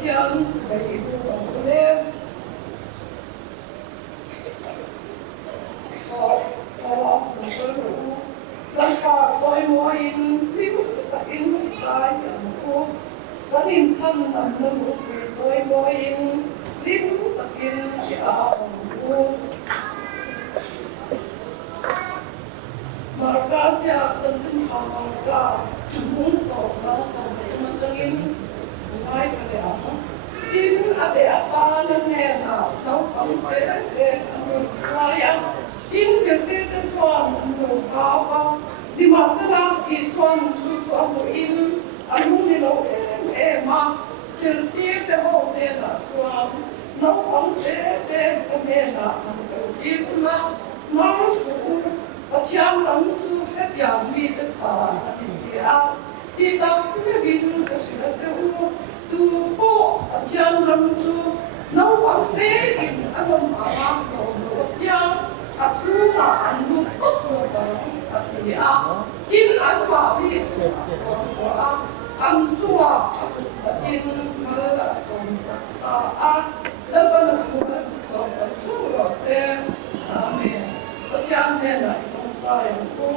chiang bei bu le ko lan pa tôi moi in liu ta in sai yang ko kan in chan nam na bu tôi moi in liu ta in ya ko marka sia chan chin kha marka mun so ta ta ma chang in ai ka le a tin a be a ta na ne na nau pang te te an sa ya tin se te te chuan no ka ka di ma sa la ki chuan chu chu a bu in anu ni lo ma sir ti te ho te na chuan nau pang te te ka ne na an ka ti na ma su a chiang lam chu he tiang mi te ta a si a ti ta me vin ka si la chu tu po a chiang lam chu nau pang te in anam a ma no no ya a chu ma an bu ko ko ta a ti a tin an ma bi chu ko a an chu a tin ma la som sa a la ba na ku na so sa chu ro se amen a chiang ne na trong sai ko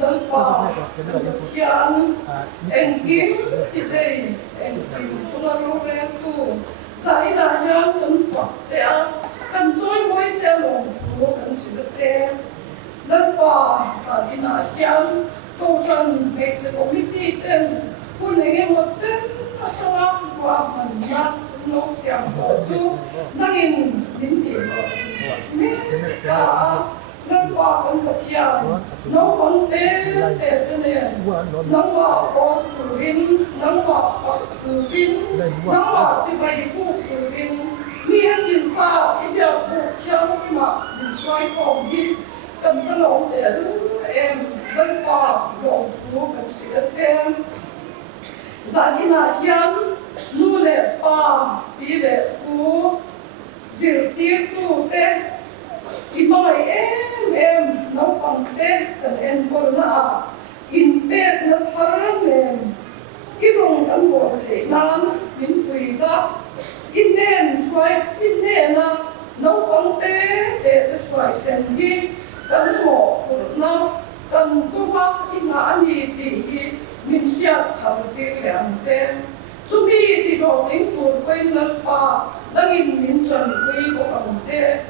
lần qua chiang em kim thì đây em kim chúng taรู้về tu giải là yang cần phật chế cần chơi mỗi chế lòng tu cần sự chế lần qua giải là yang câu chuyện về sự committee tên quân lính một chế là sao là qua mình là nó xem có chú đang in đến điểm rồi mấy cả lần qua cần có chiang nấu món tê tê tê nè nấu ngọ con cử viên nấu ngọ cử viên nấu ngọ chỉ bày bu cử viên miên thì sao cái việc bu chiang cái mà mình xoay phòng đi cần phải lòng để em lần qua lòng thú cần sẽ xem giải đi là chiang nu lệ pa pi lệ cu diệt tiết tu tê imai em nấu bằng tê cần em coi na in pet na thar em cái dòng cần bộ thể nan in quỳ đó in nem xoay in nem na nấu bằng tê để xoay thành đi cần mỏ na cần tu pháp in na anh đi mình sẽ thằng tiền làm thế chúng mi thì đồ lính tuột quên lật pa đang in mình chuẩn bị có bằng thế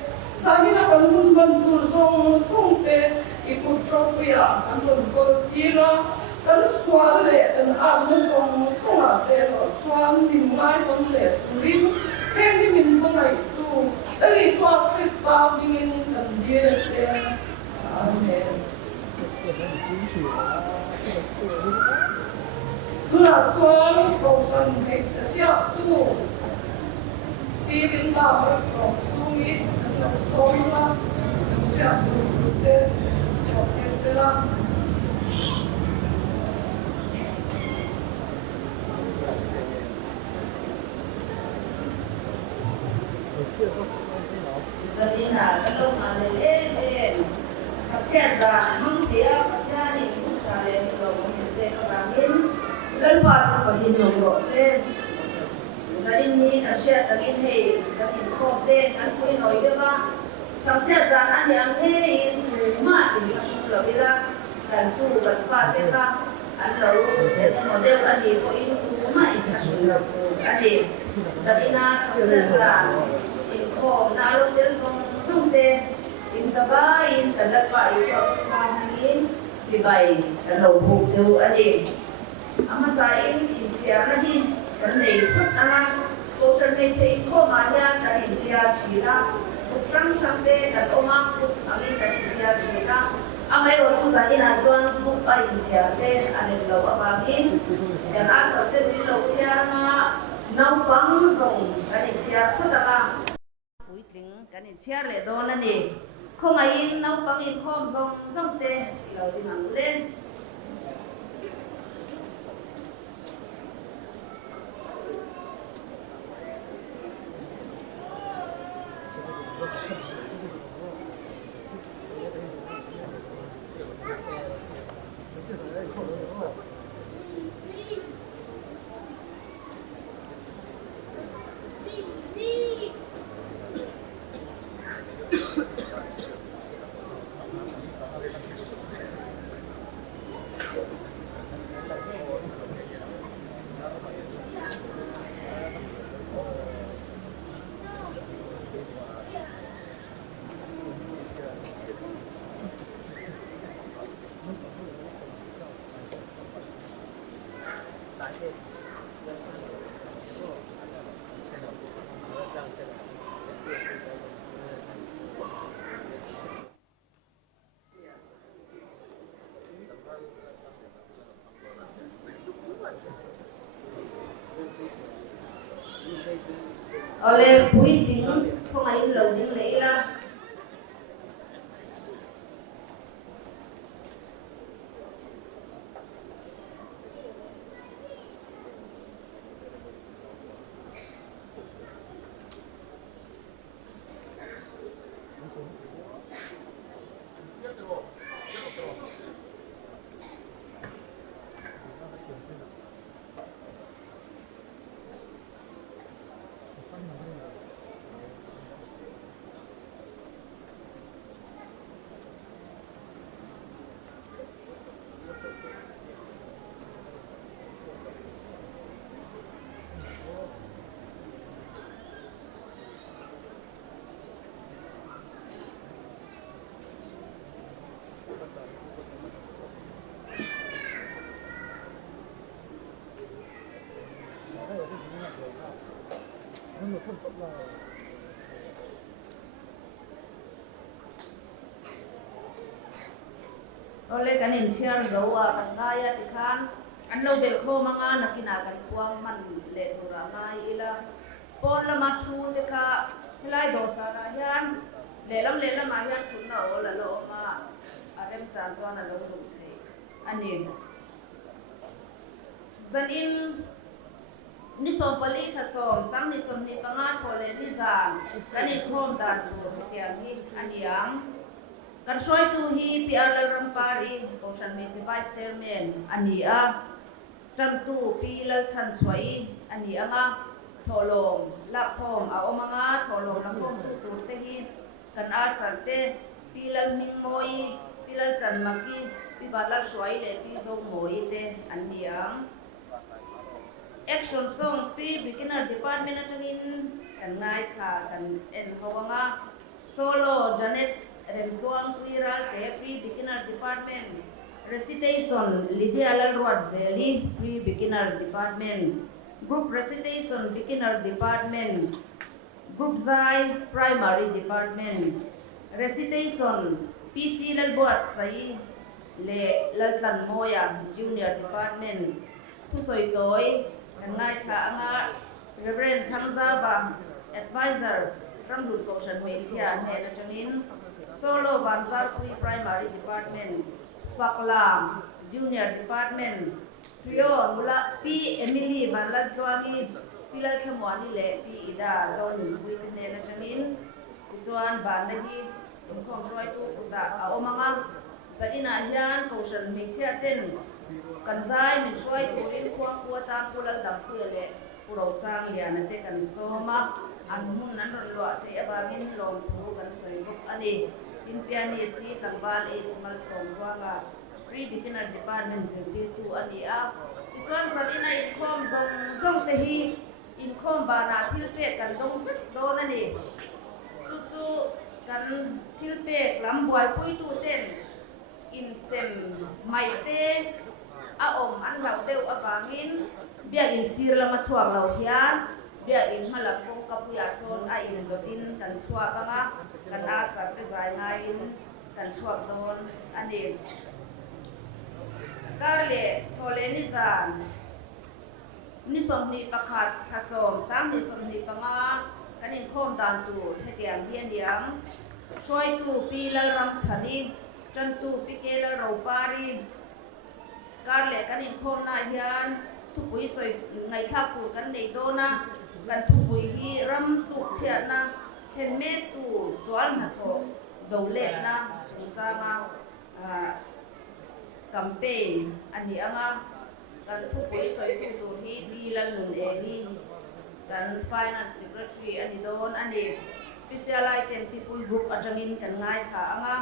sao như là cần muốn bận tuột sông sông thế ikut tropia kan tuột tira kan swal lệ kan ăn sông sông à thế rồi swal mình ngay con lệ rim hem thì mình không ai tu đây swal Krista mình cần đi thế amen là chuan Kohhran Hmeichhe tu pi din ta ma so sungi no so la sia tu te o esela Sabina kalau mana le Chhangchhiat Zan mang dia kerja ni kita le kalau kita kerangin lalu apa pun nomor sen Zan ni asyik tengin he tengin kote kan kui noi dia ba Chhangchhiat Zan an yang he mak di sekolah bila dan tu berfat dia an lalu dia model an di kui mak di sekolah ani Sabina Chhangchhiat Zan Inkhawm na lo dia song te in sabay in kadapa iswa sa hangin sibay kalaw po tu ani amasain in siya nahin kanay put anak Kohhran Hmeichhe Inkhawm ayan kanin siya chila sang sampe kat omak put amin kanin siya chila amay ro tu zani na juan put pa in siya te anin law abangin kan asal te law siya nga naupang song kanin siya putaka Puiting kanin siya le do na ni không ai nấu bằng Inkhawm rong tê lâu đi nắng lên ole pui ting thong ai lo ding leila ole kanin chiar zowa kan ngaya tikhan anlo bel kho manga nakina kan puang man le dura ngai ila pon lama thu te kha hilai dosa na hian lelam a hian thunna ola lo ma arem chan chuan a lo dum thei anin zan in ni som pali tha som sang ni som ni panga thole ni zan kanin khom dan tur hetiang hi aniang kan soi tu hi PR ram pari Kohhran Hmeichhe Vice Chairman ania tam tu pilal chan choi ani anga tholom la khom a omanga tholom la khom tu te hi kan a sarte pilal ming moi pilal chan maki pi balal soi le pi zo moi te aniang action song pre beginner department atangin kan ngai tha kan en hawanga solo Janet Ramhlun Kohhran pre beginner department recitation Lidhi Alal Ruat Zeli pre beginner department group recitation beginner department group Zai primary department recitation PC Lal Buat Sai le Lal Chan Moya junior department thu soi toy ngai tha anga Reverend Thangza ba advisor Ramhlun Kohhran Hmeichhe Inkhawm Solo Banzar Pre Primary Department Faklam Junior Department Trio Mula P Emily Banla Chuangi Pilal Chamwani Le P Ida Zone Pui Nena Chanin Chuan Bandahi Khom Soi Tu Kuta Omanga Sadina Hian Kohhran Hmeichhe Ten Kanzai Min Soi Tu Rin Kwang Kuatan Kulal Dam Kuele Purau Sang Liana Te Kan Soma Anmun nan lo te abangin lom thu kan soi buk ani in piani si tangbal e chimal somwanga pre beginner department zirtil tu ani a ti chuan sarina in khom zong te hi in khom ba na thil pe kan dong phit do na ni chu kan thil pe lam buai pui tu ten in sem mai te a om an lau deu abangin bia in sir lama chuang lau hian bia in halak pong kapuya son a in dotin kan chua kanga kan a sar te zai nga in kan chuak don ani karle thole ni zan ni som ni pakhat thasom sam ni som ni panga kanin khom dan tu hetiang hian yang soi tu pilal ram chani tan tu pikela ro pari karle kanin khom na hian thu pui soi ngai thak pu kan nei dona kan thu pui hi ram thuk chiat na chen me tu swal na tho do le na chungchanga campaign ani anga kan thu pui soi tu tu hi bilal nun e hi kan finance secretary ani don ani special item people group atangin kan ngai tha anga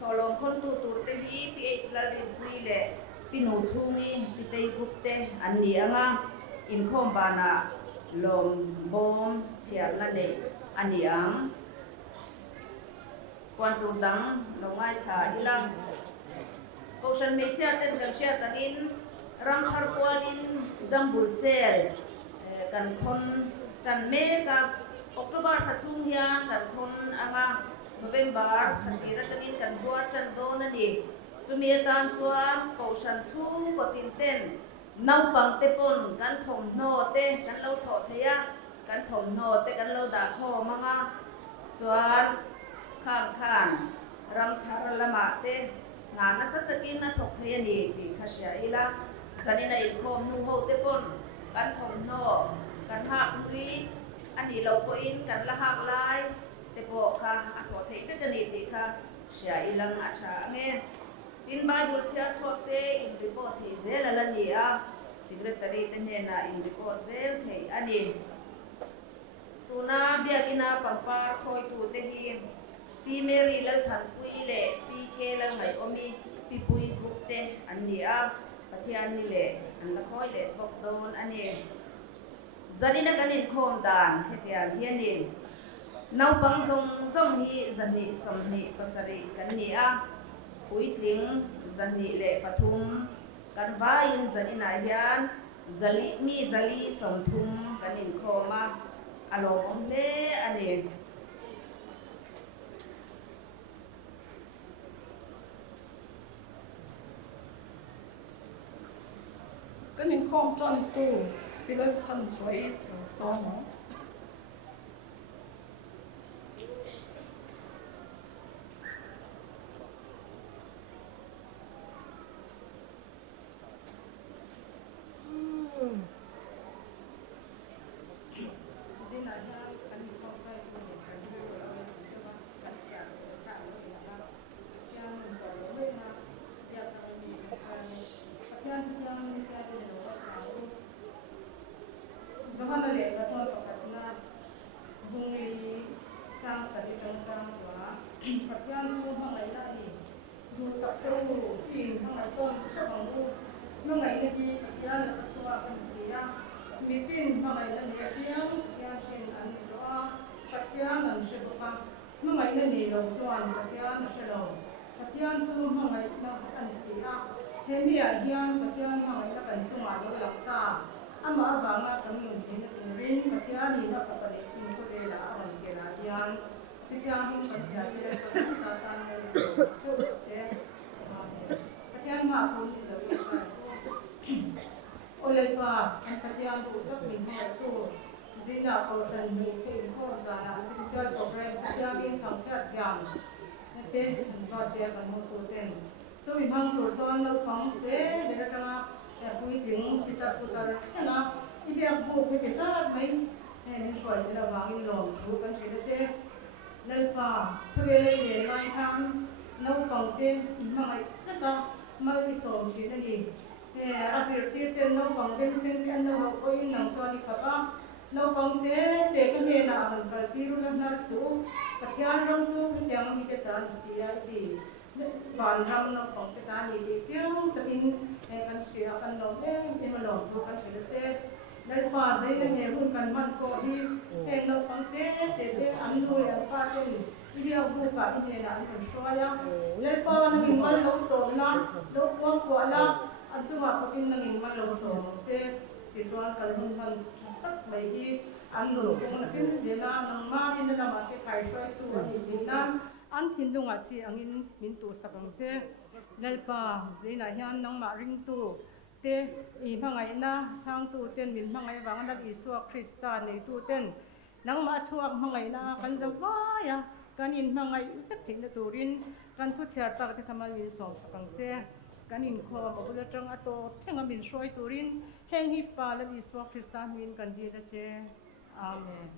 tholom khon tu tur te hi ph lal ri pui le pinu chungi pitei group te ani anga in khom bana lom bom chiar na ne ani ang kwan tu dang longai tha ilang Kohhran Hmeichhe ten kan share tangin ram thar kwalin jambul sel kan khon tan me ka October tha chung hian kan khon anga November thakira tangin kan zuar tan don ani chumi tan chuan Kohhran chung ko tin ten nau pang te pon kan thom no te kan lo tho theya กันถมโนแต่กันเราด่าพ่อมังอ่ะส่วนข้างข้านรำทารละมาเตงานนัสตะกินนัทกเทียนีตีขชาอิละสันนินาอินโคมนูโฮเตปนกันถมโนกันหักมุยอันนี้เราก็อินกันละหักลายแต่บอกค่ะอัฐเทียจะนีตีค่ะชาอิลังอัชาเงอินไบเบิลเชียร์ชดเตอินรีพอร์ตที่เซลลันนี่อ่ะสิกเรตารีเตนเนน่ะอินรีพอร์ตเซลเทอันนี้ตูน่าเบียกินาปังปาร์คอยตูเตฮีปีเมรีลัลทันปุยเล่ปีเกลัลไงอมีปีปุยกรุปเตอันนี้อ่ะปะเทียนนี่เล่อันละคอยเล่บอกโดนอันนี้จันนี่นักนินโคมดานเฮติอันเฮียนินน้าปังทรงฮีจันนี่สมนี่ปัสริกันนี่อ่ะปุยทิ้งจันนี่เล่ปทุมกันวายินจันนี่นายยันจัลีมีจัลีสมทุมกันนินโคมาอารมณ์เล่อันนี้ก็นิ่งคงจนตู้พี่เลิกชั้นสวยซ้อนเนาะดูตับเต้าหู้ปีนข้างในต้นชอบของลูกเมื่อไงในที่ที่นั่นก็ชัวร์เป็นเสียมีตินข้างในนั่นเนี่ยเพียงแค่เช่นอันนี้ก็ปัจจัยนั้นเชื่อว่าเมื่อไงนั่นนี่เราชวนปัจจัยนั้นเชื่อเราปัจจัยจู่เมื่อไงนั่นอันเสียเห็นมีอะไรยังปัจจัยเมื่อไงนั่นกันจู่มาเราหลังตาอันมาบางนักกันหนุนที่นั่นรินปัจจัยนี้ถ้าปกติชิมก็ได้ละอันเกล้ายังที่จะให้ปัจจัยที่ได้ผลสาธารณะช่วยเสียปัจจัยมาคนที่เราอยากได้โอเลปาอันปัจจัยดูตักมินให้ตัวจีน่าโคชันมีเชิงข้อจานะสิ่งที่เราต้องเรียนปัจจัยเป็นสังเกตยังเต้ภาษากันหมดตัวเต้นจะมีบางตัวจวนเราฟังเต้เดี๋ยวจะมาคุยถึงพิจารณานะที่แบบบุกไปที่สัตว์ไหมนี่ช่วยที่เราวางอินลมดูกันสิเจ้นั่นป่าเพื่อเลยเรียนไล่ทางน้องฟังเต้มาไม่ก็มาพิสูจน์สินั่นเองอาศัยที่เต้นน้องฟังเต้เส้นที่น้องเขาอินน้องจวนนี่ครับน้องฟังเต้เด็กคนนี้นะมันก็ที่รู้แล้วน่าสู้ปัจจัยน้องสู้ที่ยังมีแต่ตาเสียดีก่อนทำน้องฟังเต้ตาดีดีเจ้าตะกินกันเสียกันน้องเป็นมาหลอกทุกกันเสียเจ้ได้ควาใจในหุ่นกันมันก็ที่น้องฟังเต้อันดูอย่างป้าเต้ที่เรียกบุกกับที่เนี่ยอันเป็นช่วยแล้วแล้วพอนั่งมันเราสอนนะเราควงขวาละอันจุมาก็กินนั่งมันเราสอนเจ้ที่จวนกันหุ่นมันตัดไปที่อันนู้นตรงนั้นเป็นเจน่านังมาที่นั่นละมาที่ใครช่วยตัวอันนี้นั่นอันทิ้งลงอาชีอันนี้มินตัวสักครั้งเจ้แล้วพอเจน่าเห็นนังมาริงตัวเตอีพังไงนะช่างตัวเต้นมินพังไงบางนักอิสวาคริสตานในตัวเต้นนังมาช่วงพังไงนะกันจะว่าyaกันอินพังไงเฟกทิ้งตัวรินกันทุกเช้าตากที่ทำมาวินสองสักครั้งเจ้กันอินขอบอกว่าจังอัตโตเฮงมินช่วยตัวรินเฮงฮิปปาและอิสวาคริสตานมินกันดีนะเจ้อาเมน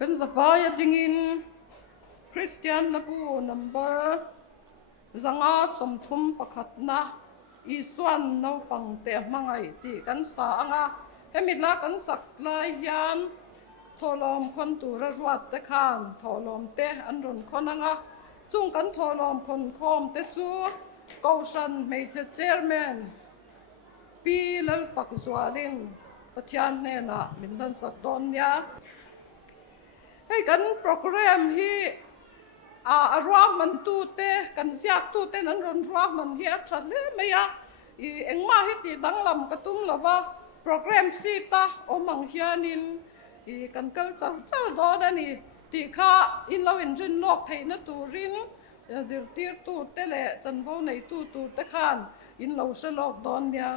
กันสฟายดิ่งอินคริสเตียนละกูนัมเบอร์จังอาสมทุมประคัดนะอีส่วนน้องปังเตะมังไอตีกันสางาเฮมิลากันสักลายยันทอลอมคนตูระรวดเตะขานทอลอมเตะอันรุนคนนังาจุงกันทอลอมคนคอมเตะจูกอชันไม่เจเจอร์แมนปีลลฟักสวาลินปัจจัยเนี่ยนะมินดันสักดอนยาให้กันโปรแกรมที่รวมมันตูเตกันเสียกตูเตนั้นรวมมันเฮียชัดเลยไม่ยาเอ็งมาให้ตีดังลำกระตุ้มละว่าโปรแกรมซีตาโอมังเฮียนินกันเกลจัลดอนันนี่ตีข้าอินเราอินจินโลกไทยนัตูริน zirtir tu tele chanvo nei tu te khan in lo shalok don nia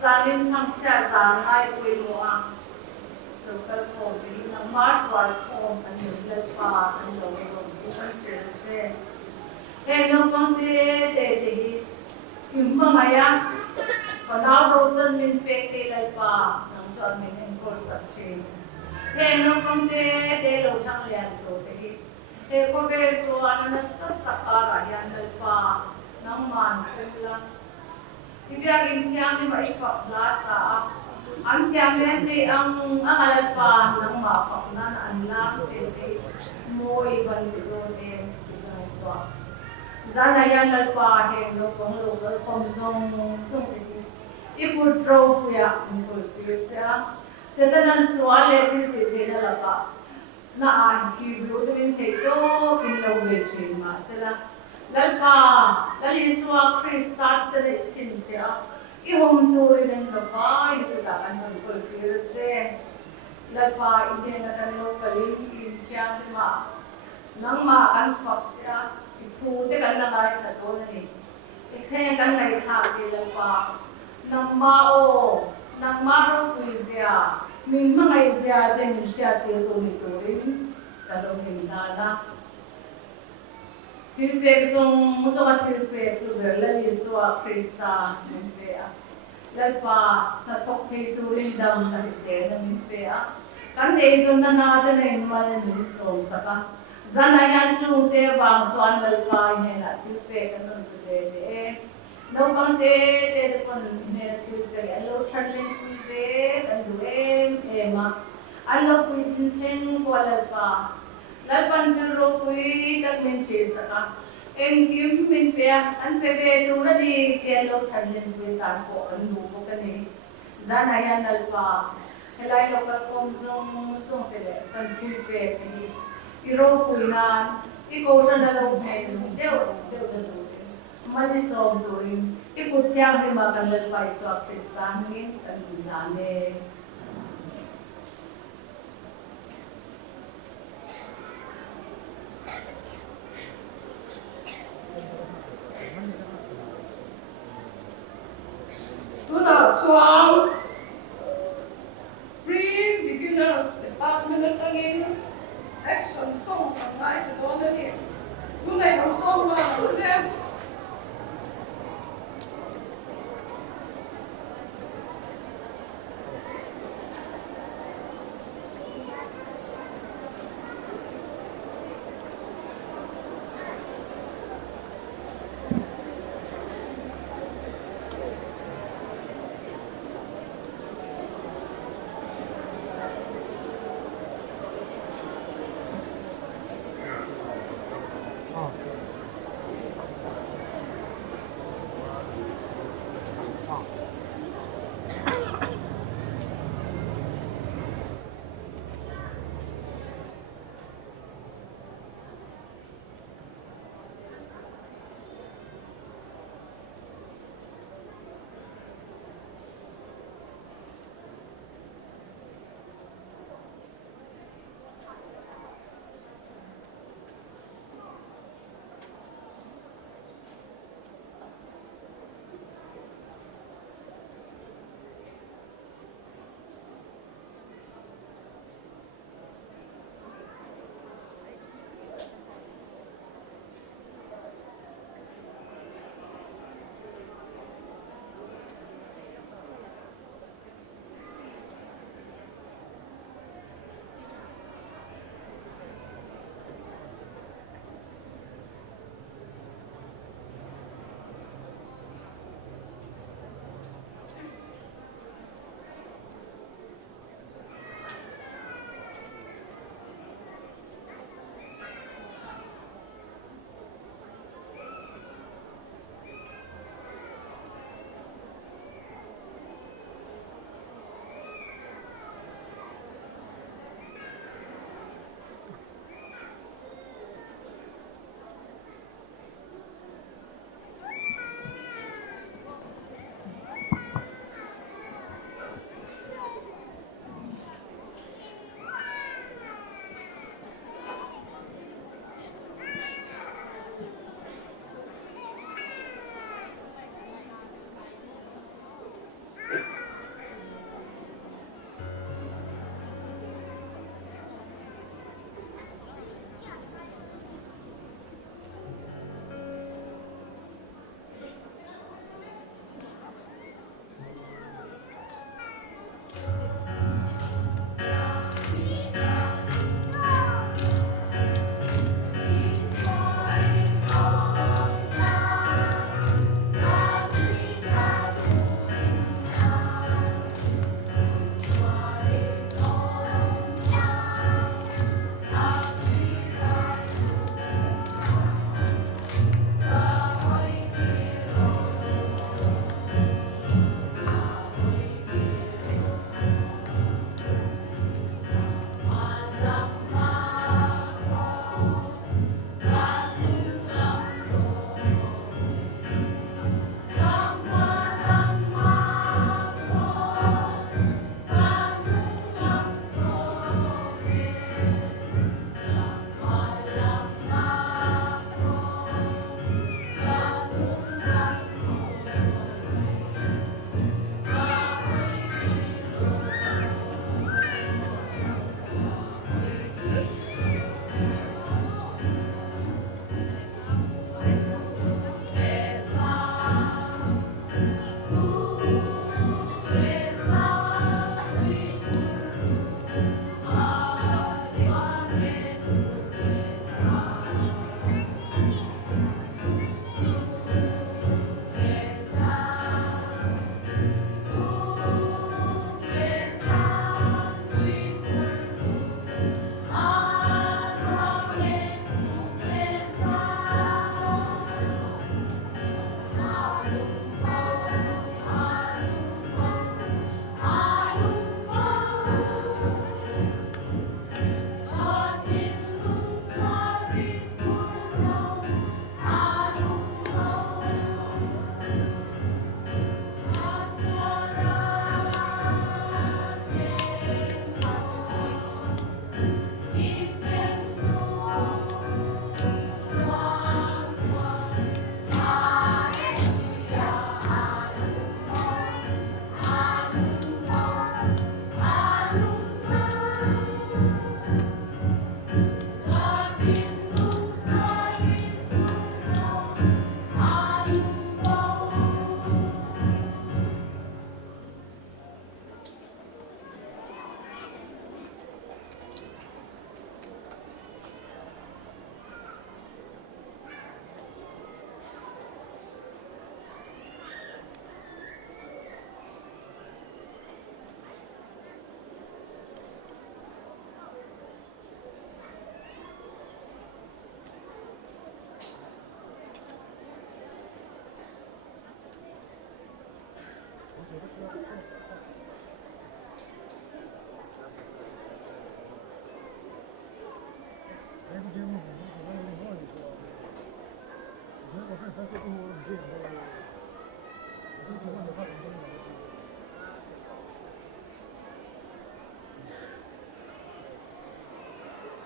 Chhangchhiat Zan ai quê mua local phone thì nó mars war phone anh nhớ lên pa anh lâu lâu cũng phải chơi xe thế nó còn thế mà maya còn nào đâu chân mình pe te lên pa nang cho mình em call sắp chơi thế nó còn thế lâu chăng liền rồi thế có vẻ số anh nó sắp tất cả là hiện lên pa nang man cũng là Ibiagin tiang ni mai fak lasa ang tiang len ti ang alalpa ng mafak na an lang ti mo iban ti don em pa zana yan lalpa he no pong local kom zong ipur draw puya ngul picha sedalan swale ti na lapa na a hiblo tin te to pinlowe chi ma sela lalpa laliswa Christat sere sinsia ihom turin ang zapa ito dakan ng kulpira se lalpa ide na kan lokalin intiang ma nang ma kan fak sia itu te kan na kai sa to ni ikhe kan nai cha ke lalpa nang ma ro kuizia min ma ngai zia te min sia te to ni turin kadong hindana Tilpek song musoka tilpek lugar laliswa Krista minpea lalpa na thokthei turin dam na hise na minpea kan ei zon na nada na inmal ministro saka zanayan chu te bang chuan lalpa ne na tilpek anon tu de no bang te kon ne tilpek allo chanlen kuise kan duem ema allo kuin sen ko lalpa lalpan thil kui tak min tis taka em kim min pe an pe ve tu na di te lo chanlen kui tan ko an lu ko kani zana yan lalpa helai lo ka kom zong pele kan thil pe kani iro kui na ko san da lo me deu da tu mali som tu in putyang ni ma kan lalpa iswa kristan ni kan na ne Chuang pre-beginners department again action song ngai to don ni tu nei no song ma le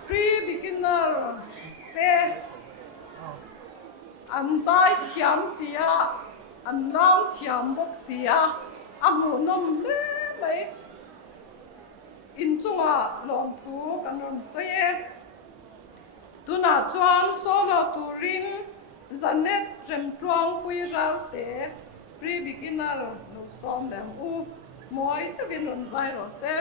Pre-beginner เต้อันใจเทียมเสียอันเล่าเทียมบกเสียอาหูนมเล่ไหมอินจุงอ่ะลงทูกันนนเสียตุน่าจวนโซโลตูรินจันเน็ตเจมพลองคุยรัลเต้ pre-beginner นุสอมแหลมอูมวยตะวินนนใจรอเซ่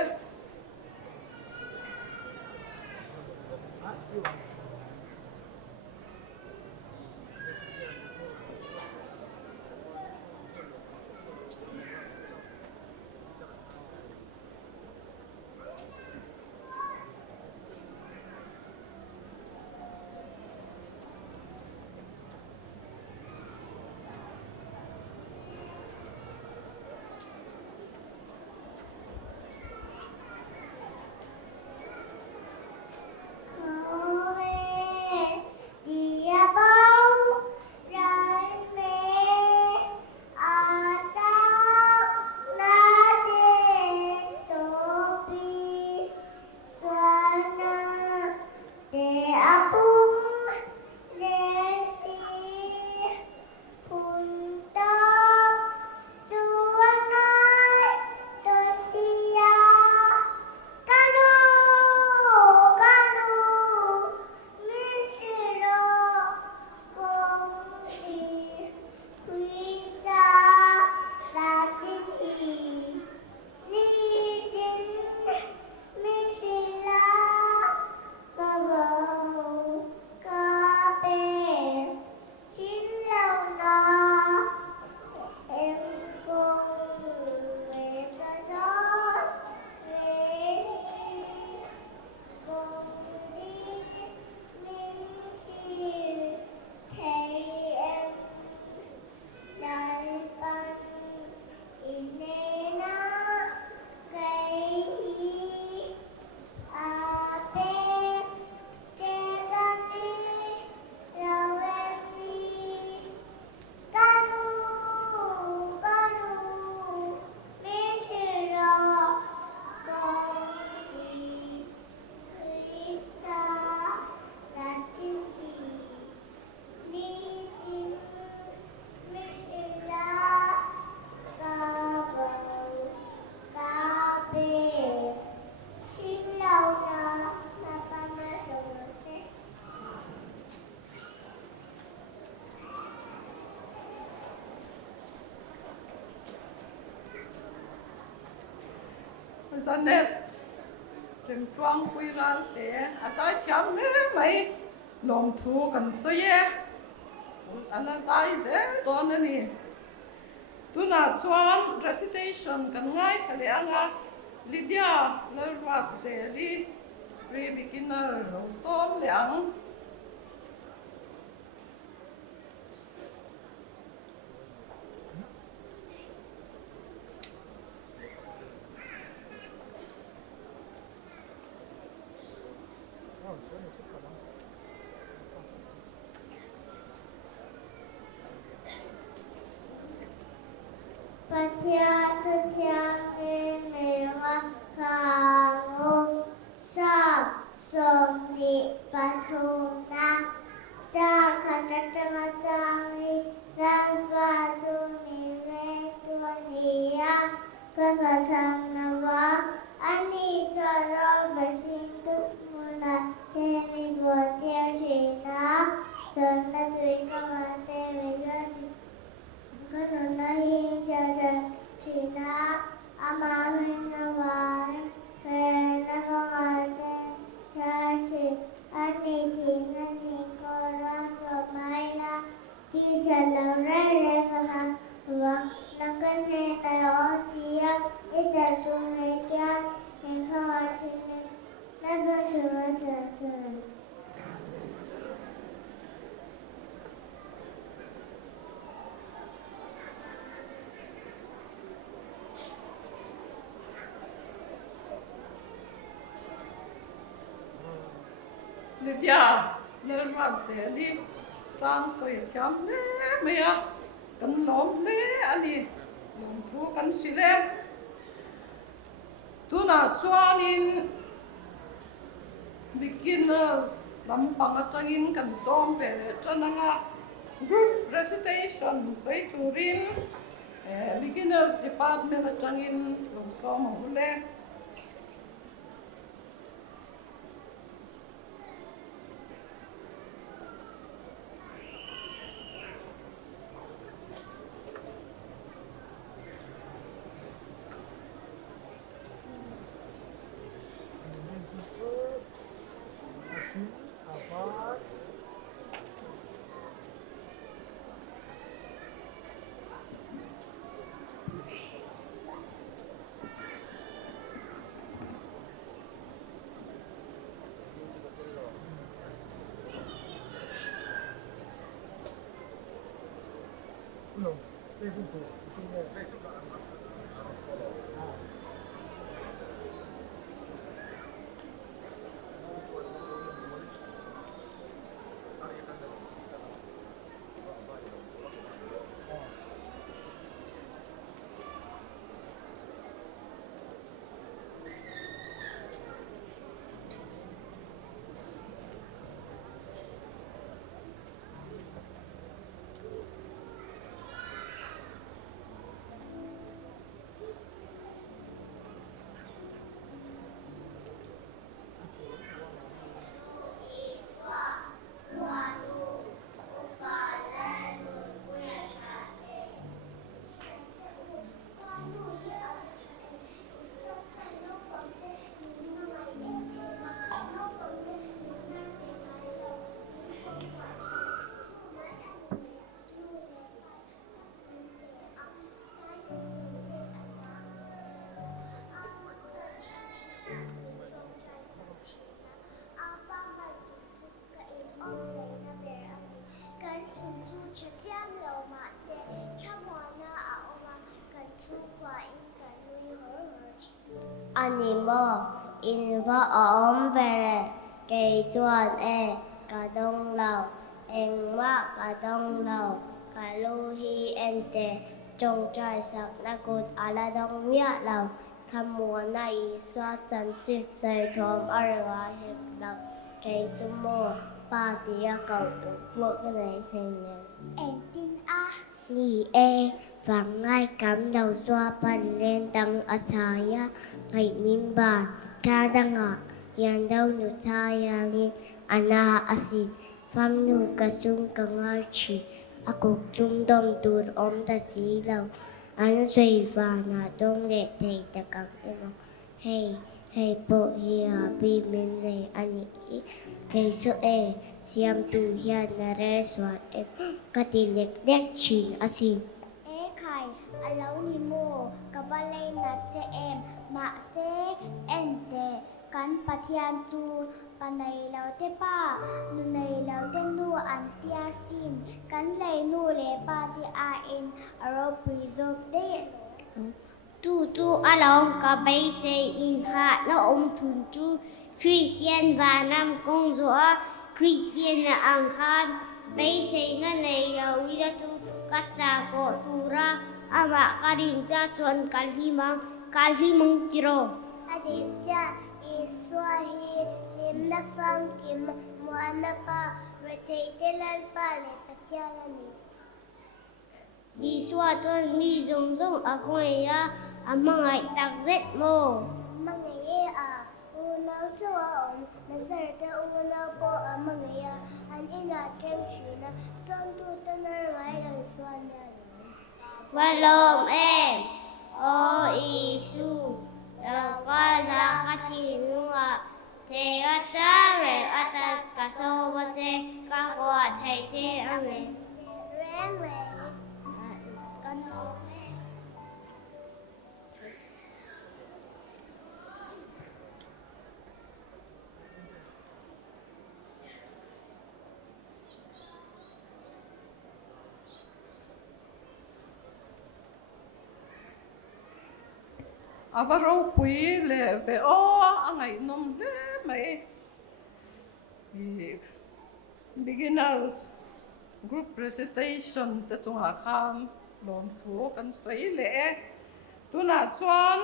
Dân nét Rừng truong quy ra tế À sai chăm nế mấy Lòng thu gần xôi ye Anh là sai dễ Đó nè nì Tu nà chuan recitation Gần ngay khá lẽ ngà Lydia Lơ hoạt dễ li Pre-beginner Rau xóm lẽng Patiatu thiang nên mê hoa khả ngô sāp sōm đi bà thù na cha khả trắc trăng á trang li ram và tu mi ve tu ni ya khả khả tham na wa ani khả rō bà chinh tu mu na thế mi bồ tiêu trì na sơn na tùy ca mà tê vi ra trì Con nó hi cha cha chỉ na ama huynh awai phê na con ai tên cha chỉ anh đi thì nên đi cô ra rồi mai la khi cha lâu rẽ rẽ con hàng và na con he tay ó chia ít ta tu này kia nên không ai chỉ nên na bên tu ra sợ Lydia lerma seli sang soi thiam le maya kan lom le ani lom thu kan sile tuna chuanin beginners lampang atangin kan som ve chananga group recitation soi turin beginners department atangin lom som hule No, es un poco. Animal in võ ổn về kỳ chuan cả đông lầu en má cả đông lầu cả lu hi en te trong trai sạc na cột ala đông mía lầu tham mùa này xoa chân chích xây thom ở ngoài hiệp lầu kỳ chu mùa ba tia cầu tụ một cái này thành em tin a nhị và ngay cắm đầu xoa bàn lên tầng ở saya ngày minh bàn ca đang ngọ yan đâu nụ thai yang ana asi pham nụ cả sung cả ngay chỉ aku tung dom tur om ta si lâu anh suy và ngả đông để thầy ta càng em hey hey bộ hiya bi min này anh cái số siam tu hiya na re swat em katilek dek chin asi khai alo ni mo kabalay na che em ma se ente kan pathian chu panay lao te pa nu nay lao te nu an tia sin kan lay nu le pa ti a in aro preserve de tu along ka bay se in ha no thun chu Christian và nam công chúa Christian là ang khan bay se na nay lao wi da chu ka cha ko tu ra ama ka ring ta chon kalhimang tiro aditya iswahi limna fam kim muana pa retaitel pa le patyala ni di swa chon mi jong jong akoy ya amangai tak zet mo mangai unaw chwa nasar ta unaw po amangai an ina kem china som tu tanar ngai la swan da Valom em o isu đâu có là các chị luôn ạ thì ở cha về ở ta cả số vật chế các cô thầy chế ăn này rèn về con hồ avaro pui le ve o angai nom le mai beginners group registration te chunga kham lom thu kan sei le tuna chuan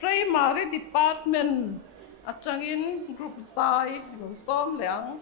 primary department atangin group sai lo som leang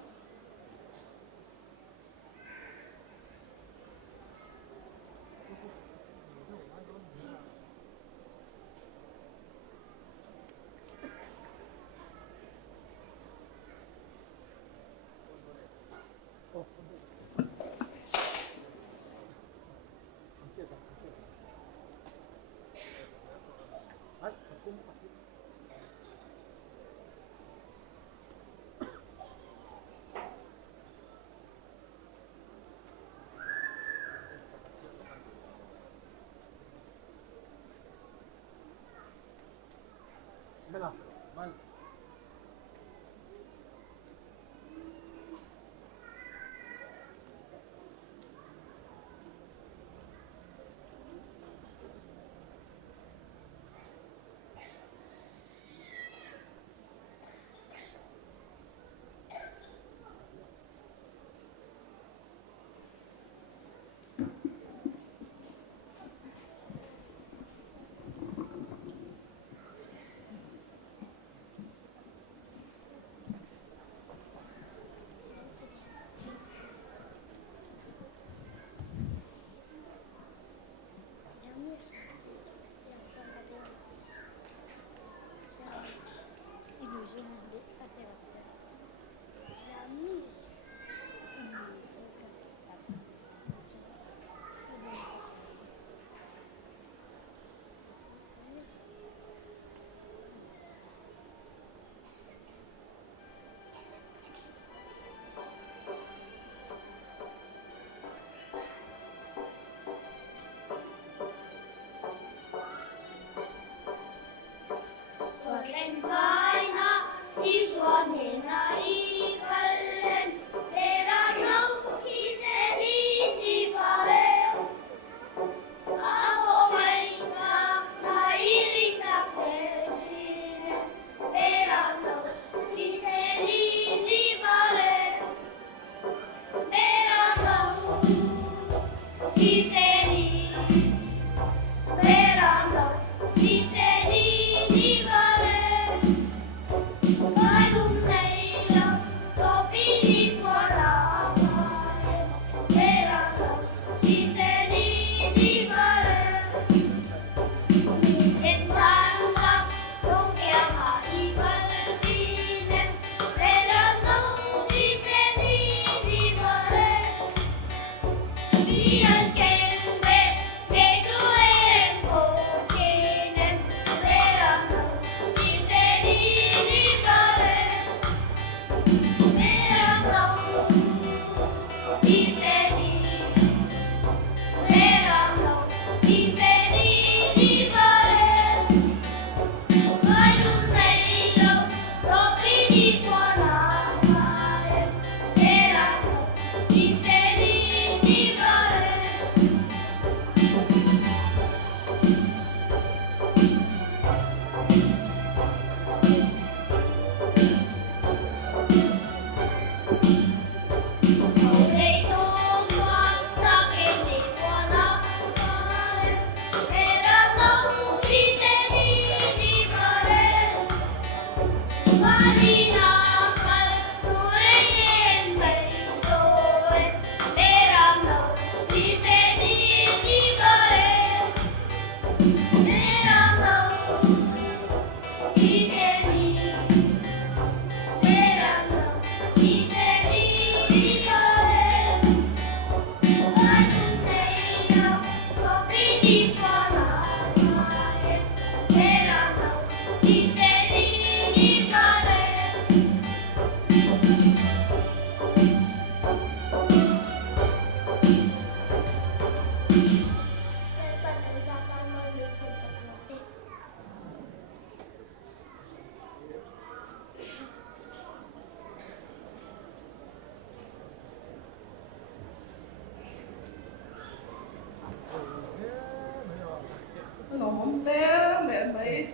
lom le mai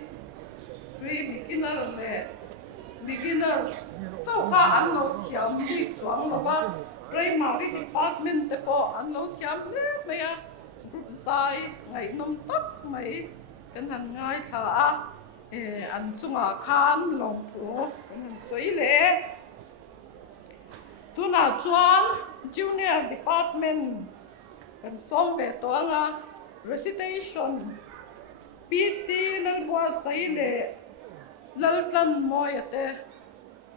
pre beginner le beginners châu kha an lo chiam hi chuang lova primary department te po an lo chiam le maya group sai ngai nom tak mai kan han ngai thla a an chunga khan long thu kan soi le tuna chuan junior department kan som ve to anga recitation PC lal bua sai le lal tlan moi ate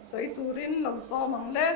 soi turin lo so mang le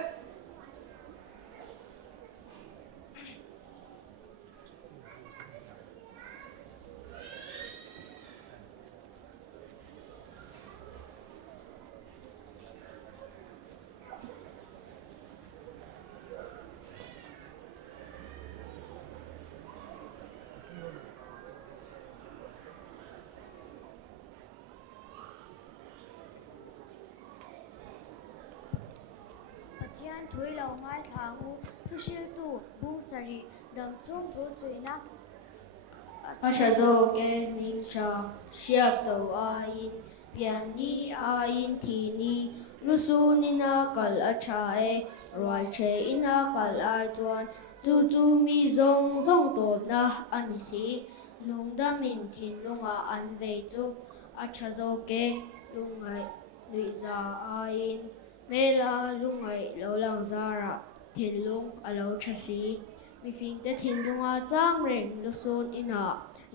Pathian thui lo ngai thangu thu shil tu bung sari dam chung thu chuina Asha zo ke ning cha shiak to ain pian ni ain thi ni lusu ni na kal a cha e roi che ina kal a chuan chu chu mi zong zong to na ani si lung da min thin lunga an ve chu acha zo ke lungai lui za ain mela lungai lo lang zara thin lung alo chasi mi fin te thin lunga chang reng lu son ina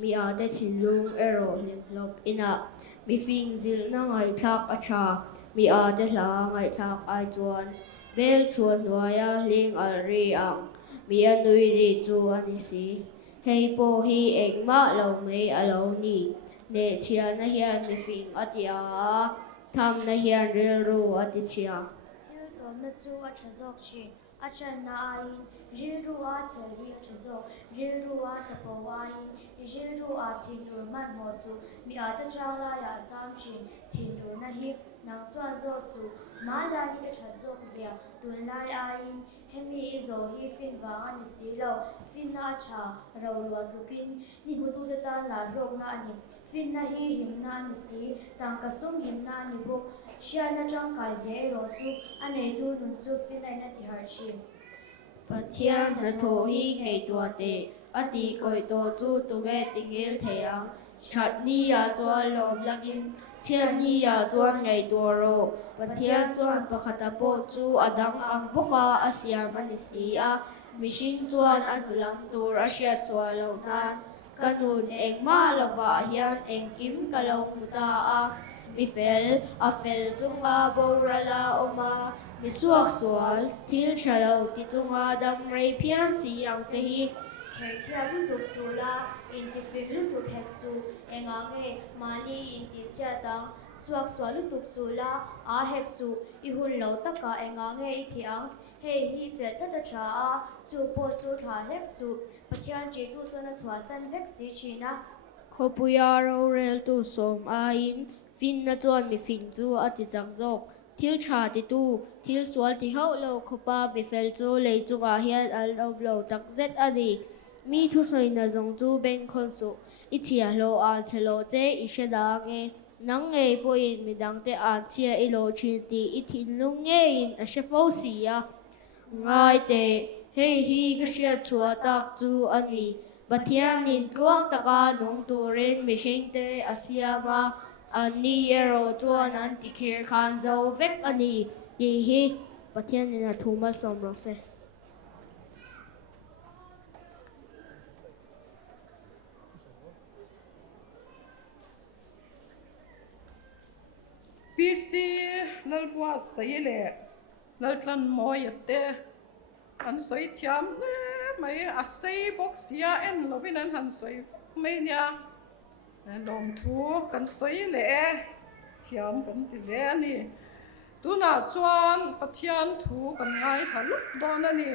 mi a te thin lung ero lim lop ina mi fin zil na ngai thak a tha mi a te hla ngai thak ai chuan bel chuan nuaya ling al ri ang mi a nui ri chu ani si hei po hi engma lo mei alo ni ne chia na hian mi fin atia tham na hian rel ru ati chia thil tom na chu a thazok chi achan na ain ril ru a chali a thazok ril ru a chapo ain ril ru a thinur man mo su mi a ta changla ya cham chin thinur na hi nang chuan zo su ma la ni ta thazok zia tun lai ain hemi zo hi fin wa ani si lo fin na cha ro lo tukin ni hudu ta tan la rok na ani fin na hi him na ani si tang ka sum him na ani buk shia na chang kai je ro chu ane tu nun chu fin na ti har chi Pathian na tho hi ngei tua te ati koi to chu tu ge tingil thea chat ni ya chuan lom langin chian ni ya chuan ngei tua ro Pathian chuan pakhata po chu adang ang boka asiam ani si a mishin chuan anulang tur asia chuan lo nan kanun engma lova hian engkim kalong muta a mi fel a fel chunga borala oma mi suak sual thil thalo ti chunga dam rei phian si ang te hi Kherkhia lu tuk su la in ti fin lu tuk hek su enga nge mani in ti sia tang suak swa lu tuk su la a hek su I hun lo taka enga nge I thiang hei hi che ta ta cha a chu po su tha hek su pathian ji tu chona chwa san vek si china khopuya ro rel tu som a in fin na chuan mi fin chu ati chak jok thil tha ti tu thil sual ti ho lo khopa mi fel chu lei chunga hian al om lo tak zet ani mi thu soi na zong chu ben khon su I chia lo an chelo che I sheda nge nang nge po in mi dang te an chia I lo chin ti I thin lung nge in a shefo si a ngai te hei hi ka shia chua tak chu ani Pathian in tuang taka nung turin mi shing te asiama ani ero chuan an ti khir khan zo vek ani ti hi Pathian in a thuma som ro se PC lal bua sai le lal tlan moi ate an soi thiam le mai a sei box ya en lovin an han soi mai nia lom thu kan soi le thiam kan ti le ani tuna chuan pathian thu kan ngai thalu don ani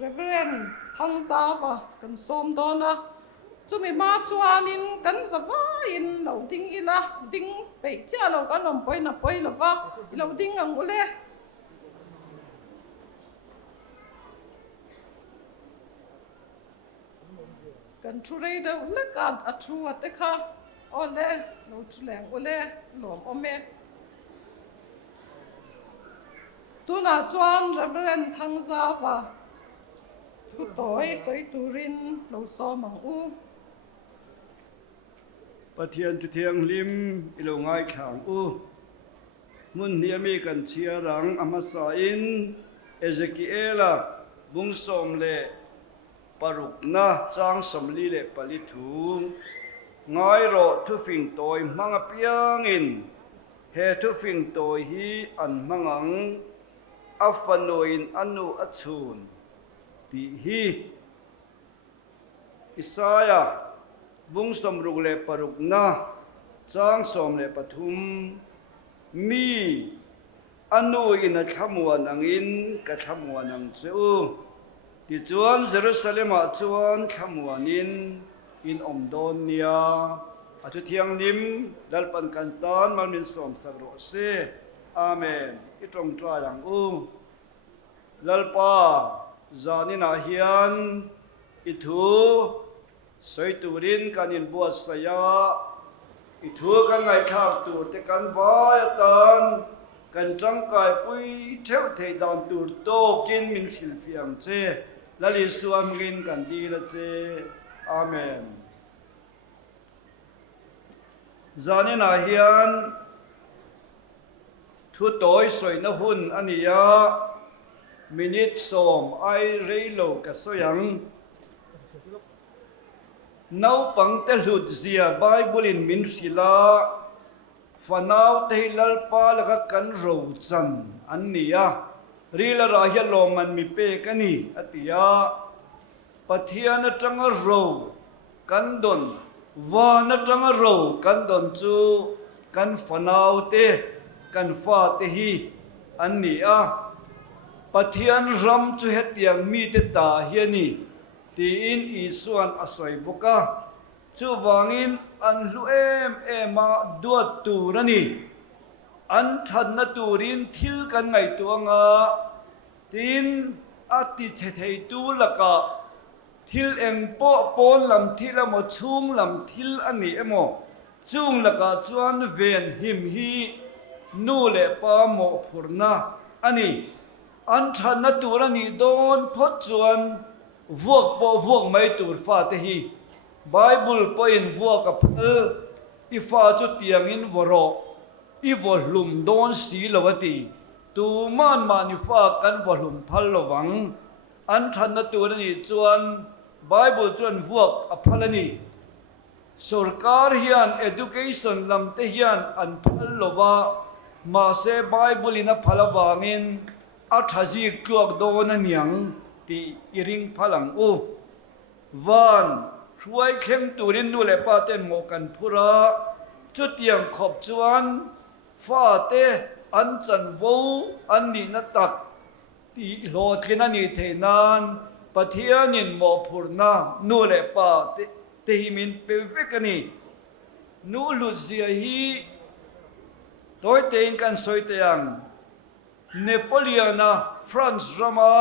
reverend hangzawa kan som dona chumi ma chuanin kan zawa in lo ding ila ding pe cha lo kan om poi na poi lova I lo ding ang ule kan threi de le kan a thu ate kha ole lo thleng ule lom ome tu na chuan Reverend Thangza và thu tối soi turin lâu so mang u Pathian tu thiang lim ilo ngai khang u mun niami kan chia rang amasa in Ezekiela bung som le paruk na chang somli le palithu ngai ro thu phing toi manga piang in he thu phing toi hi an mangang afanoin anu achun ti hi Isaya bung som ruk le paruk na chang som le pathum mi anu in a thamuan angin ka thamuan ang chu ti chuan Jerusalem a chuan thamuanin in omdon nia atu thiang lim dalpan kantan malmin som sagro se amen itong tra yang u lalpa zanina hian ithu soiturin kanin buat saya ithu kan ngai thak tu te kan vai tan kan changkai pui theu thei dan tur to kin min sil fiam che lali suam gin kan di la che amen zanina hian thu toi soi na hun ania minute som ai reilo ka soyang nau pang te hlut zia Bible in min sila fanau te lalpa laka kan ro chan annia rila rahya loman mi pe kani atia pathian atanga ro kan don wa na tanga ro kan don chu kan fanau te kan fa te hi annia pathian ram chu hetiang mi te ta hiani ti in isuan asoi boka chu wangin an lu ema duat turani an than na turin thil kan ngai tuanga tin ati chethei tu laka thil eng po pon lam thilamo chung lam thil ani emo chung laka chuan ven him hi nu le pa mo phurna ani an than na turani don phot chuan vuok mai tur fa te hi Bible po in vuok a phal I fa chu tiang in voro I volum don si lawati tu man i fa kan volum phal lawang an than na tur ni chuan Bible chuan vuok a phalani sarkar hian education lam te hian an phal lawa ma se Bible in a phalawangin a thaji kluak don aniang ti iring phalang u van ruai khem turin nu le pa ten mo kan phura chu tiang khop chuan fa te an chan vo an ni na tak ti lo thina ni theinan pathianin mo phurna nu le pa te himin pe vekani nu lu zia hi toy tein kan soi teang Napoleona France Roma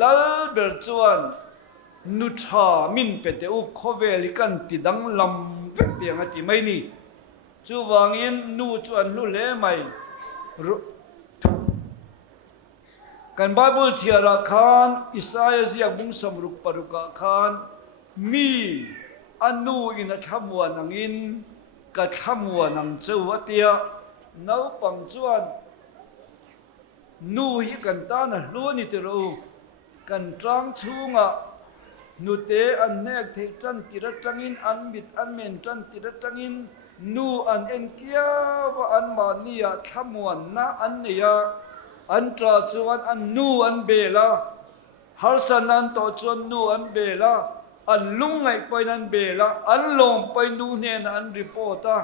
lal ber chuan nu tha min pete u khovel kan ti dang lam vek tiang ati mai ni chu wangin nu chuan lu le mai kan Bible chiara khan Isaiah zia bung samruk paruka khan mi anu in a thamwa nangin ka thamwa nang chu atia nau pang chuan nu hi kan ta na hlu ni te ro kan trang chunga nute an nek thei chan tira tangin an bit an men chan tira tangin nu an enkia wa an mania thamuan na an neya an tra chuan an nu an bela harsan an to chuan nu an bela an lungai poin an bela an lom poin nu ne na an reporta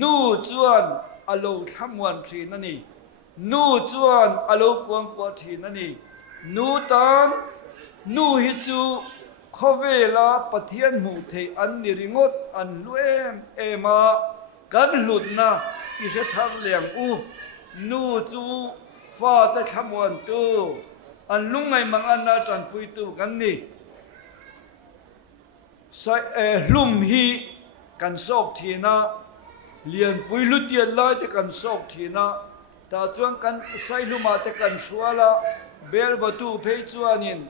nu chuan alo thamuan thin ani nu chuan alo puang kwa thin ani nu tan nu hi chu khovela pathian mu thei an ni ringot an luem ema kan lutna I se thang lem u nu chu fa ta khamwan tu an lungai mang an na tran pui tu kan ni sai hlum hi kan sok thina lian pui lu tian lai te kan sok thina ta chuan kan sai luma te kan suala bel batu phei chuanin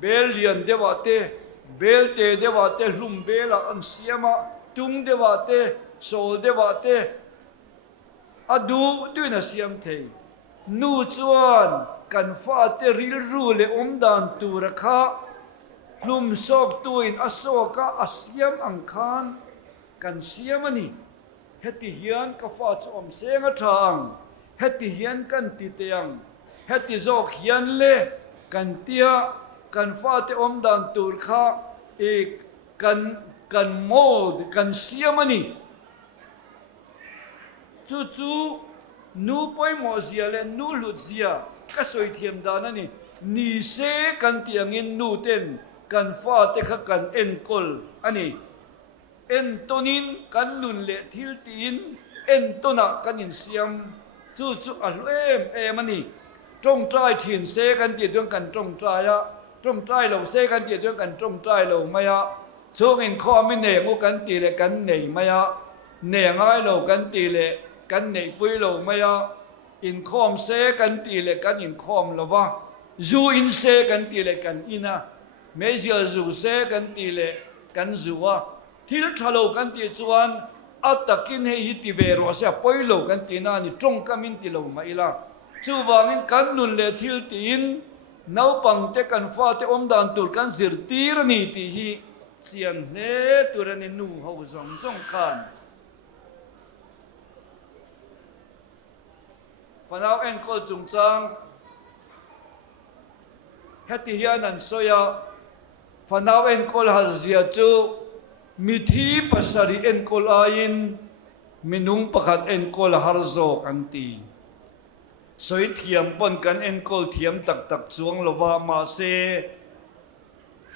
bel lian dewa te bel te dewa te hlum bela an siama tung dewa te sol dewa te adu tuina siam thei nu chuan kan fa te ril ru le dan tu rakha hlum sok tuin asoka asiam ang khan kan siam ani heti hian ka fa chu senga thang heti hian kan ti teang heti zok hian le kan tia kan fa te dan tur kha e kan mold kan siam ani chu nu poi mo zia le nu lut zia ka soi thiam dan ani ni se kan tiangin nu ten kan fa te kha kan en kol ani en tonin kan nun le thil tin en tona kan in siam chu em ani trong trai thin se kan ti tuang kan trong trai ya trong trai lo se kan ti tuang kan trong trai lo maya chung in kho mi ne ngu kan ti le kan nei maya ne ngai lo kan ti le kan nei pui lo maya in khom se kan ti le kan in khom lo wa zu in se kan ti le kan ina me zia zu se kan ti le kan zuwa thil thalo kan ti chuan atakin hei ti ve ro sa poilo kan ti na ni trong kamin ti lo mai la chu wangin kan nun le thil tin nau pang te kan fa te dan tur kan zir tir ni ti hi sian ne turani nu ho zong zong kan fanau en kol chung chang heti hian an soya fanau en kol hal zia chu mi thi pasari en kol ain minung pakhat en kol har zo kan ti soi thiam pon kan en kol thiam tak tak chuang lova ma se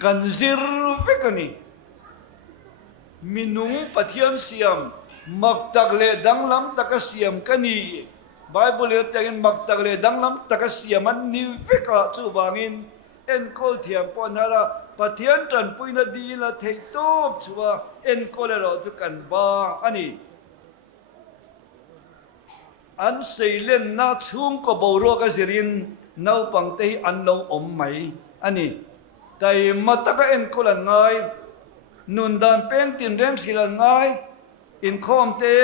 kan zir vekani minung pathian siam maktak le danglam takasiam kani Bible tengin maktak le danglam takasiam an ni veka chu bangin en kol thiam pon hara pathian tran puina di la thei top chuwa en kol ro tu kan ba ani an seilen na chung ko boro ka zirin nau pang te an lo om mai ani tai mataka en kol an ngai nun dan peng tin rem silan ngai in khom te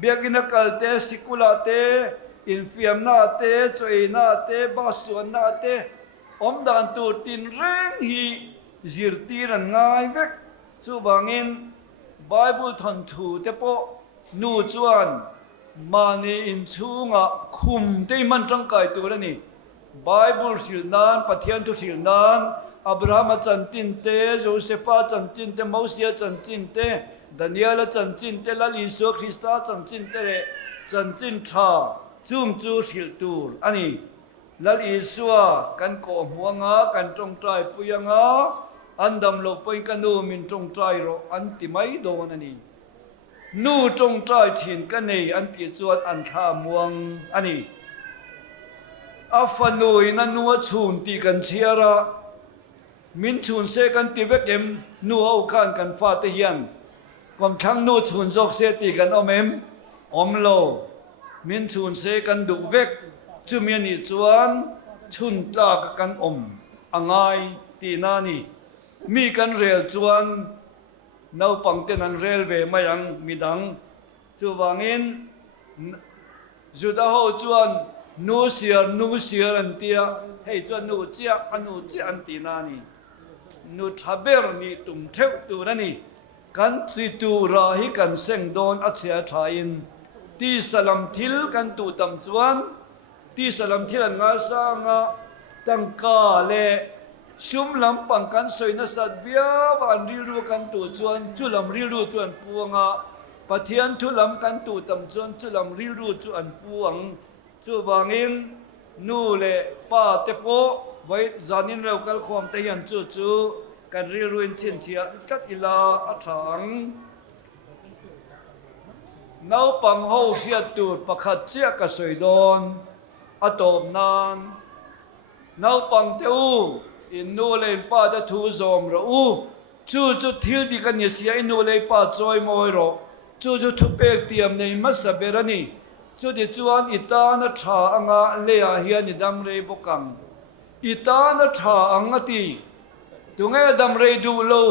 biagina kalte sikula te in fiam na te choi na te basuan na te om dan tu tin reng hi zirti ran ngai vek chu bangin bible thon thu te po nu chuan mani in chunga khum te man tang kai tu rani bible sil nan pathian tu sil nan abraham chan tin te josepha chan tin te moses chan tin te Daniel chan chin te la Isu Krista chan chin te le chan chin tha chung chu sil tur ani lal Isua kan ko huanga kan trong trai puyanga andam lo poin kanu min trong trai ro anti mai do ani nu trong trai thin kan nei anti chuan an tha muang ani afanui na nuwa chun ti kan chiara min chun se kan ti vekem nu au kan fa te hian kom thang nu chun jok se ti kan omem omlo min chun se kan du vek chu mian ni chuan chun ta kan om angai ti na ni mi kan rel chuan nau pang ten an rel ve mayang midang chu wangin juda ho chuan nu siar an tia hei chuan nu chia an ti na ni nu thaber ni tum theu tu na ni kan ti tu ra hi kan seng don a chia thain ti salam thil kan tu tam chuan ti salam thil an nga sa nga tangka le sum lam pang kan soina sat bia ban rilu kan tu chuan chulam rilu tuan puanga pathian thulam kan tu tam chuan chulam rilu chu an puang chu wangin nu le pa te po vai zanin reu kal khom te yan chu kan rilu in chin chia tat ila a thang nau pang ho sia tu pakhat chia ka soidon atom nan nau pang te u in nu le pa ta thu zom ro u chu thil di kan sia in nu le pa choi moi ro chu thu pek tiam nei ma saberani chu ti chuan ita na tha anga le a hian idam rei bokam ita na tha anga ti tunga dam rei du lo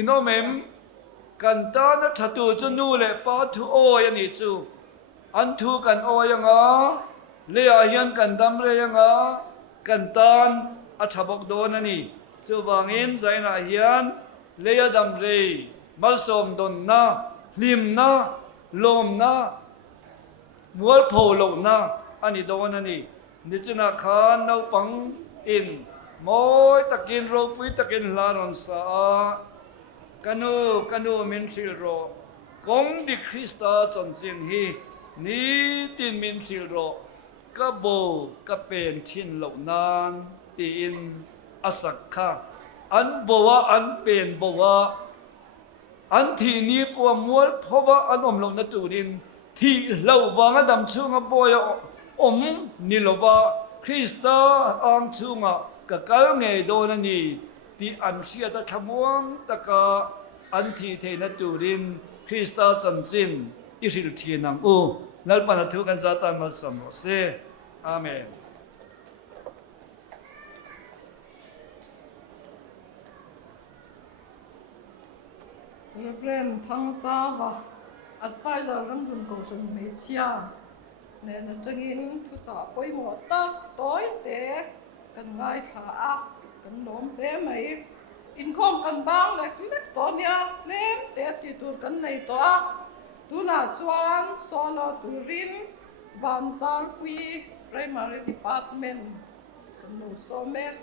inomem kan ta na thatu chu nu le pa thu o yani chu an thu kan o yanga le a hian kan dam rei anga kan tan a thabok don ani chu wangin zaina hian le ya dam rei mal som don na lim na lom na mual pho lo na ani don ani ni chuna khan no pang in moi takin ro pui takin laron sa kanu min sil ro kong di krista chon chin hi ni tin min sil ro ka bo ka pen thin lo nan ti in asak kha an bowa an pen bowa an thi ni pu mual phowa an om lo na turin thi lo wanga dam chunga boya om ni lova krista ang chunga ka kal nge do na ni ti an sia ta thamuang taka an thi the na turin krista chanchin isil thinang u nalpana thu kan za ta ma sam se amen. Reverend Thangsawa, advisor Ramhlun Kohhran Hmeichhe, nên là chân in thu trả bôi một ta tối để cần ngay thả cần nóm để mấy in không cần bang lại cứ lấy to nha lên để thì tôi cần này to tôi là chuan solo tôi rin van sal quy primary department cần nô so met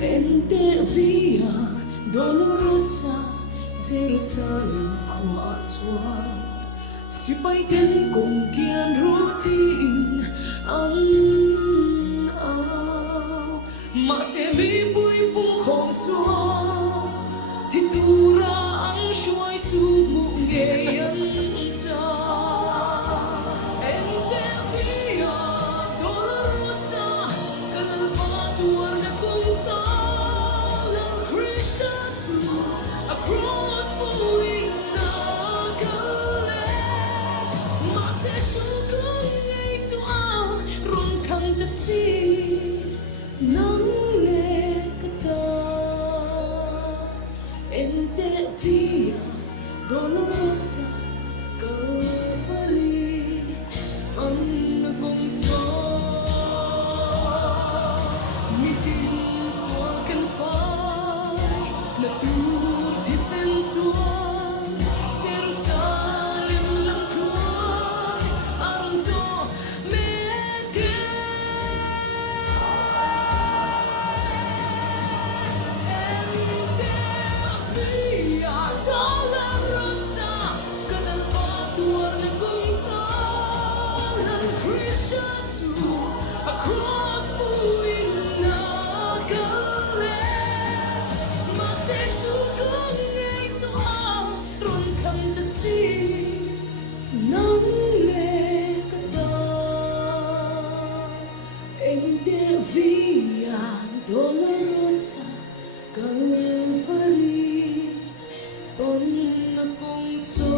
Ente via dolorosa Jerusalem khỏa si bay đến cùng kian rutin an ao mà sẽ bị bụi bu không chúa thì tu ra ăn xuôi chu mụ nghề ăn cha ente via dolorosa cần ba tuan na cùng sa across moving the gullet mà sẽ chú con ngay cho ao rung khăn ta si nắng lệ kata ente via dolorosa Calvary anna con so mi tin so can find na tu sen chúa Jerusalem lặng thua ang gió mê kê ente via dolorosa kadal patuar na kung saan Christian to across moving na gullet masetu si nắng lệ kata ente via dolorosa Calvary ponna con so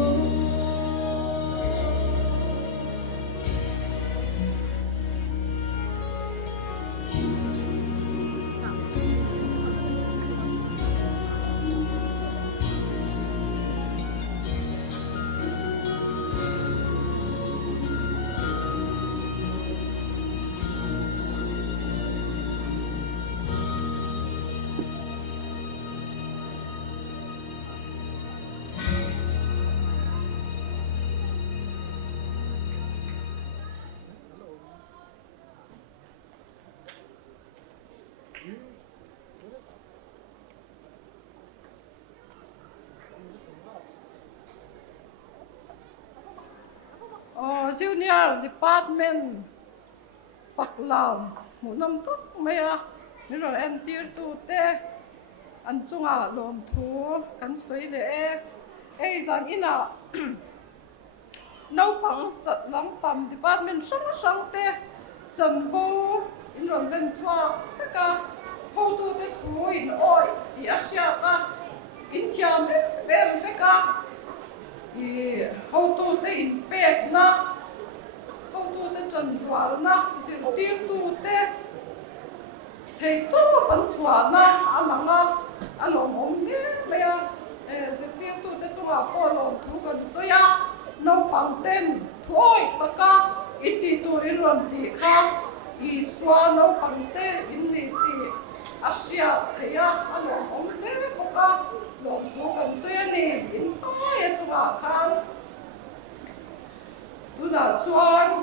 Junior Department phật làm một năm tức mấy à nếu rồi em tiêu tu te anh chung à lom thu cắn suy lệ ấy rằng ina nấu bằng chặt lắm bầm Department sáng te chân vô in rồi lên chua cả hậu tu te thu in oi thì Asia ta in chiam em phải cả thì hậu tu te in pek na hậu tu te chân chua na thì tiêu tu te thầy tu bắn chua na anh lăng anh lom ông nhé bây giờ sẽ tiêu tu te chung à po lom thu cần số ya nấu bằng tên thôi tất cả ít thì tu in luôn thì khác ít xóa nấu bằng tên in thì Asia thấy anh lom ông nhé tất cả lom thu cần số ya nè in phải chung à khang tu là chuan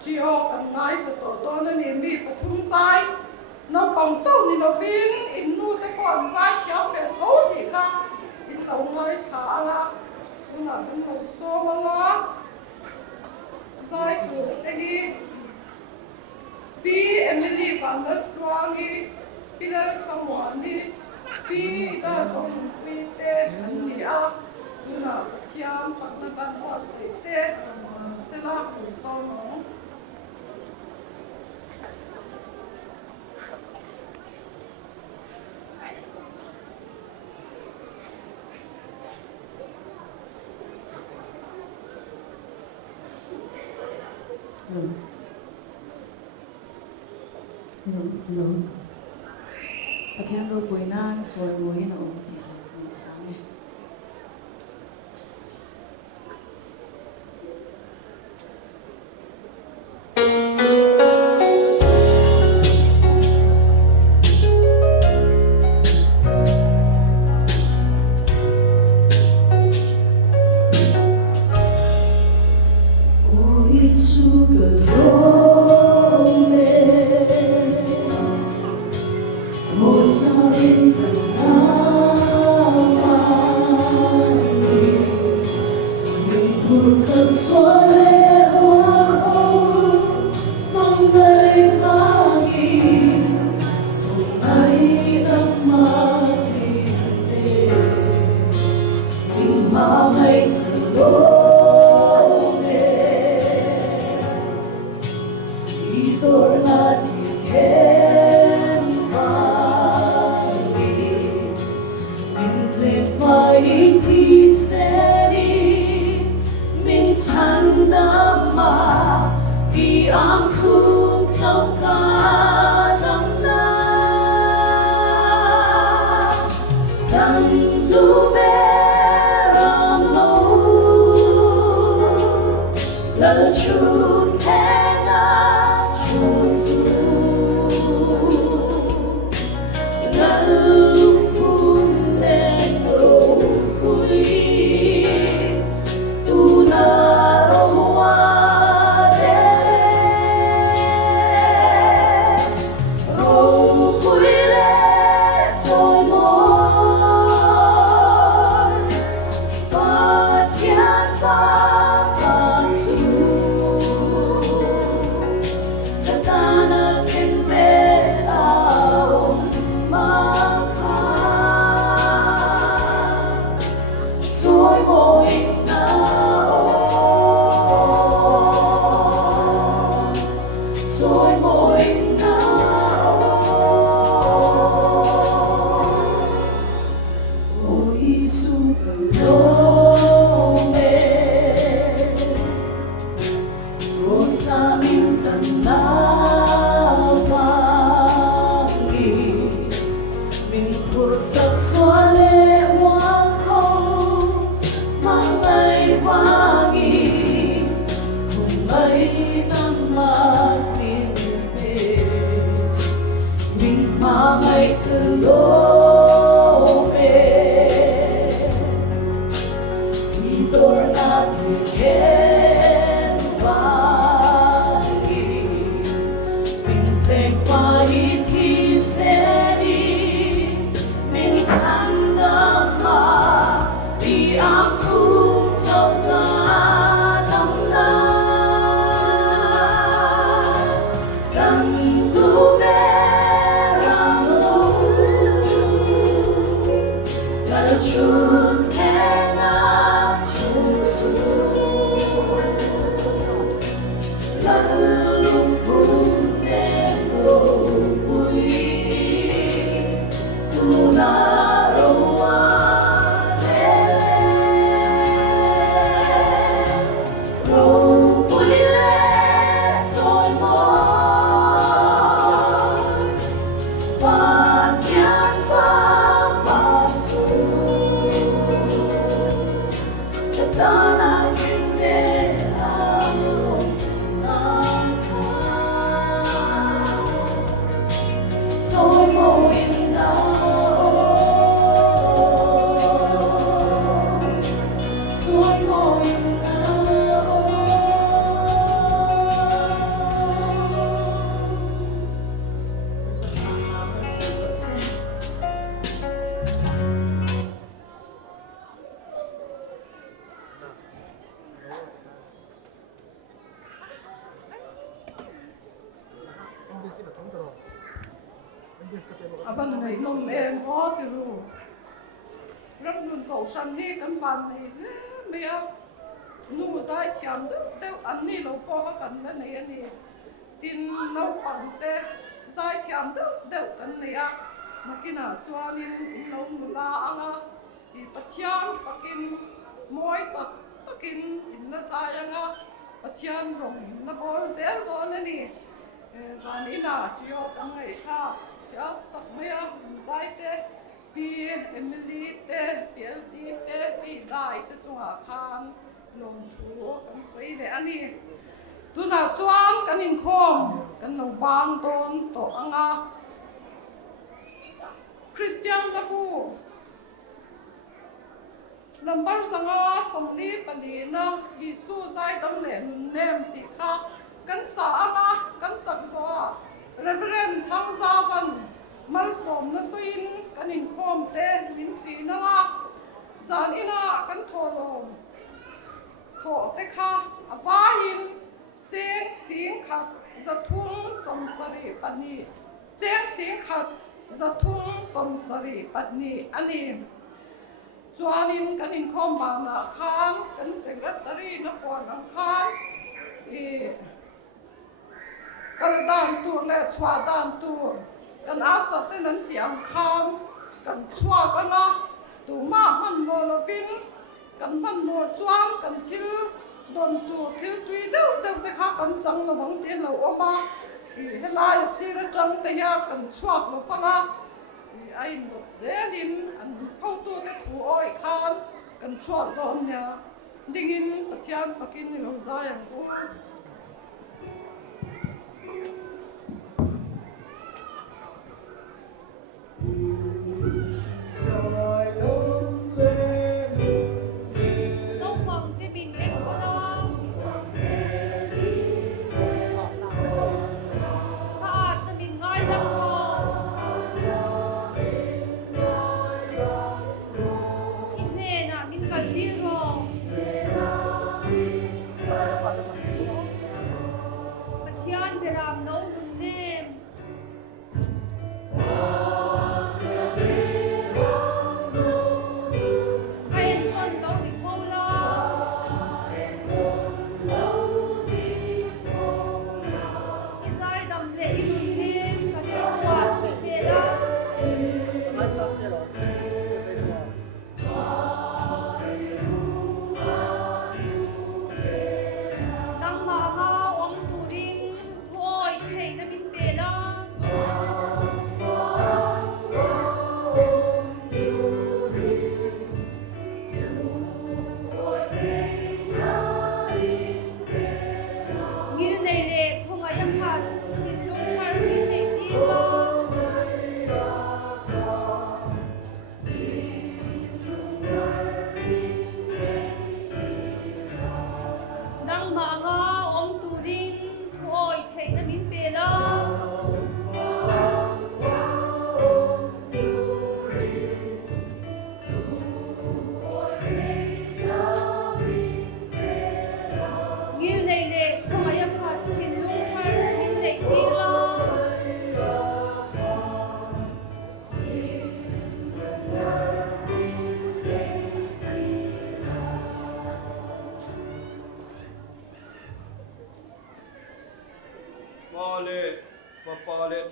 chỉ họ cần ngay sẽ tổ to nên niệm mi phải thung sai nó bằng châu thì nó viên in nu tới còn sai chéo về thấu thì khác in lâu ngay thả là tu là cái lâu số mà nó sai của cái bi Emily van der Troangi bi der Chamwani bi ta song bi te anh đi à tu là chiam phật là tan hoa sấy te sẽ là của sau nó Pathian ro puinan soi moi na om ti min sang e Idorna diken vali Min tlek vai thi seri Min chandama Di ang chung trong ka dam na Dam du be ram lo Lal chu tenga chu su Lal kun den lo pui Tu na ro wa Avan ngày nông em có cái ru Ramhlun Kohhran he kan ban nei le mea nu zai thiam de an ni lo po ha kan la nei ani tin no pang te zai thiam de kan nei a makina chuanin in lo nu la anga I pathian fakin moi takin in la zai anga pathian rong na bol zel do ani zan ina tio kan ngai kha ya tak mea zai te pi Emily te PLT te pi dai te chunga khan long thu kan sei le ani tuna chuan kan in khom kan lo bang don to anga Christian na bu number sanga somli palina Yesu zai dam le nem ti kha kan sa anga kan sak zo Reverend Chhangchhiat Mal som na soin kan in khom te min chi na zan ina kan tholom tho te kha awahin cheng sing khat zathum som sari pani cheng sing khat zathum som sari pani ani chuanin kan in khom ba na khan kan secretary na pon ang khan kan dan tu le chwa dan tu kan asa te nan tiang khan kan chwa kana tu ma man mo lovin kan man mo chuang kan thil don tu thil tui deuh deuh te kha kan chang lo wang te lo oma helai sira chang te ya kan chuak lo fanga ai no zelin an ho tu te thu oi khan kan chuak don nya dingin pathian fakin ni lo zai ang ko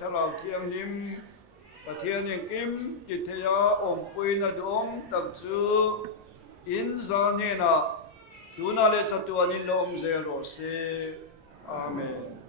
Salau thiang him pathian yang kim kithaya om pui na dong tak chu in zane na tuna le chatuan in lom zero se amen.